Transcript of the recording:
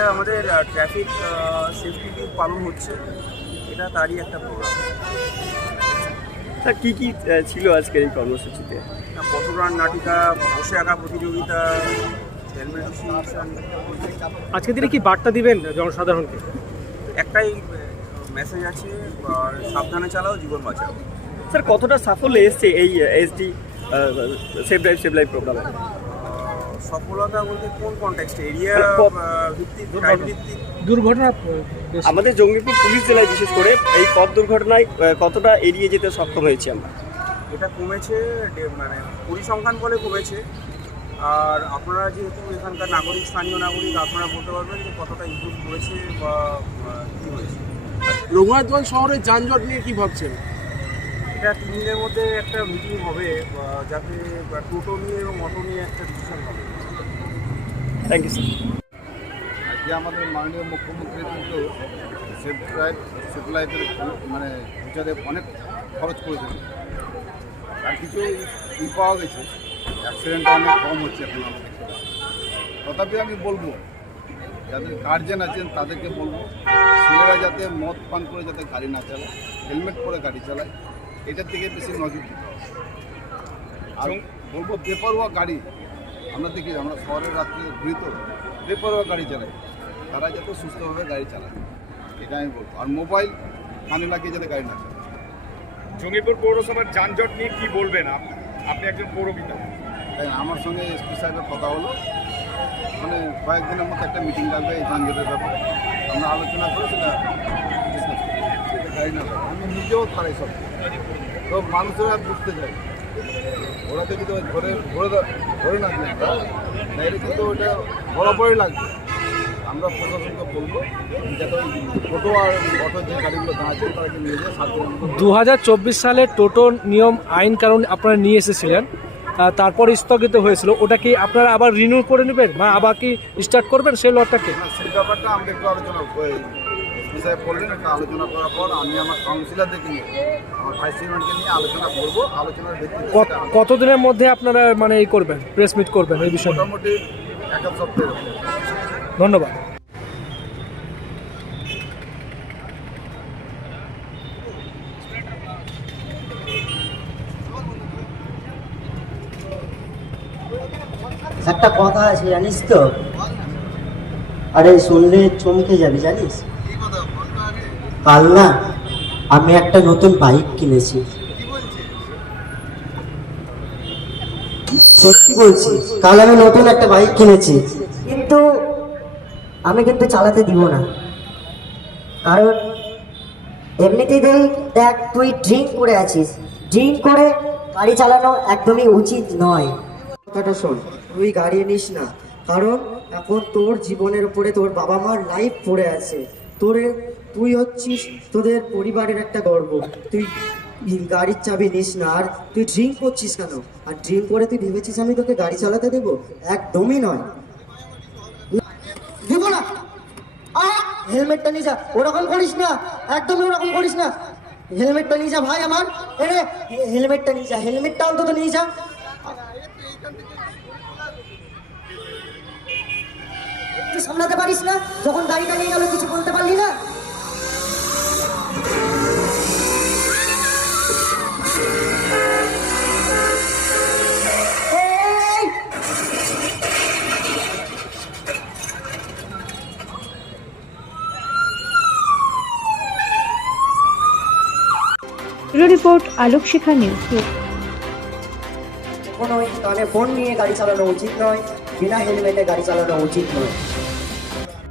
এটা আমাদের traffic safety week পালন হচ্ছে। এটা তারই একটা প্রোগ্রাম কি কি ছিল আজকের এই কর্মসূচিতে? পথরান নাটিকা বসে আঁকা প্রতিযোগিতা আজকের দিনে কি বার্তা দিবেন জনসাধারণকে? একটাই মেসেজ আছে আর সাবধানে চালাও জীবন বাঁচাও। স্যার কতটা সাফল্য এসছে এই SD save drive save life প্রোগ্রামে সফলতা বলতে কোন কনটেক্সটে এরিয়া ভিত্তিক টাইম ভিত্তিক? দুর্ঘটনা আমাদের জঙ্গিপুর পুলিশ জেলায় বিশেষ করে এই পথ দুর্ঘটনায় কতটা এড়িয়ে যেতে সক্ষম হয়েছি আমরা? এটা কমেছে ডে- মানে পরিসংখ্যান বলে কমেছে। আর আপনারা যেহেতু এখানকার নাগরিক স্থানীয় নাগরিক আপনারা বলতে পারবেন যে কতটা ইমপ্রুভ করেছে বা কী হয়েছে। রঘুনাথগঞ্জ শহরের যানজট নিয়ে কী ভাবছেন? এটা তিন দিনের মধ্যে একটা মিটিং হবে যাতে টোটো নিয়ে এবং অটো নিয়ে একটা ডিসিশন হবে। থ্যাংক ইউ স্যার আজকে আমাদের মাননীয় মুখ্যমন্ত্রী কিন্তু সেফ ড্রাইভ সেফ লাইফের মানে ফিচারে অনেক খরচ করেছেন। আর কিছু ই পাওয়া গেছে। অ্যাক্সিডেন্টটা অনেক কম হচ্ছে এখন আমাদের তথাপি আমি বলব যাদের গার্জেন আছেন তাদেরকে বলব ছেলেরা যাতে মদ পান করে যাতে গাড়ি না চালায় হেলমেট পরে গাড়ি চালায় এটার থেকে বেশি নজর দিতে হবে। আর বলব বেপরোয়া গাড়ি আমরা দেখি আমরা শহরের রাত্রে ঘুরি তো বেপরোয়া গাড়ি চালাই। তারা যাতে সুস্থভাবে গাড়ি চালায় এটা আমি বলব। আর মোবাইল কানে লাগিয়ে যাতে গাড়ি না চালায়। জঙ্গিপুর পৌরসভার যানজট নিয়ে কি বলবেন আপ- আপনি একজন পৌরপিতা? তাই আমার সঙ্গে এসপি সাহেবের কথা হলো। মানে কয়েকদিনের মধ্যে একটা মিটিং লাগবে এই যানজটের ব্যাপারে। আমরা আলোচনা করে সেটা গাড়ি না আমি নিজেও তারাই সব। তো মানুষেরা বুঝতে চাই ওরা কিন্তু ঘরে ঘরে দা- ধরে না দিলে কিন্তু ওটা বরাবরই লাগবে। আমরা প্রশাসনকে বলব, যাতে ওই টোটো আর অটো যে গাড়িগুলো সালে টোটো নিয়ম, আইন কারণ আপনারা নিয়ে এসেছিলেন। তারপর স্থগিত হয়েছিল। ওটা কি আপনারা আবার রিনিউ করে নেবেন? বা আবার কি স্টার্ট করবেন সেই লটটাকে? সেই ব্যাপারটা আমরা একটু আলোচনা করি বললেন একটা আলোচনা করার পর আমি আমার কাউন্সিলরদেরকে নিয়ে আমার ভাইস চেয়ারম্যানকে নিয়ে আলোচনা করব আলোচনার ভিত্তিতে কত- সেটা আমি কতদিনের মধ্যে আপনারা মানে এই করবেন প্রেস মিট করবেন এই বিষয়ে মোটামুটি এক এক সপ্তাহের ধন্যবাদ। একটা কথা আছে, জানিস তো? আরে, শুনলে চমকে যাবি, জানিস? কাল না, আমি একটা নতুন বাইক কিনেছি। সত্যি বলছি, কাল আমি নতুন একটা বাইক কিনেছি। কিন্তু আমি কিন্তু চালাতে দিব না। কারণ এমনিতেই দেখ তুই ড্রিঙ্ক করে আছিস। ড্রিঙ্ক করে গাড়ি চালানো একদমই উচিত নয়। কথাটা শোন। তুই গাড়ি নিস না। কারণ এখন তোর জীবনের উপরে তোর বাবা মার লাইফ পড়ে আছে। তোর, তুই হচ্ছিস তোদের পরিবারের একটা গর্ব। তুই গাড়ির চাবি নিস না। আর তুই ড্রিঙ্ক করছিস কেন? আর ড্রিঙ্ক করে তুই ভেবেছিস আমি তোকে গাড়ি চালাতে দেবো? একদমই নয়। দেবো না। হেলমেটটা নিয়ে যা। ওরকম করিস না। একদমই ওরকম করিস না। হেলমেটটা নিয়ে যা ভাই আমার। হেলমেটটা নিয়ে যা। হেলমেটটা অন্তত নিয়ে যা। তুই সামলাতে পারিস না? যখন গাড়িটা নিয়ে গেল কিছু বলতে পারলি না? রিপোর্ট আলোক শিখা নিউজ কোনো কানে ফোন নিয়ে গাড়ি চালানো উচিত নয় বিনা হেলমেটে গাড়ি চালানো উচিত নয়।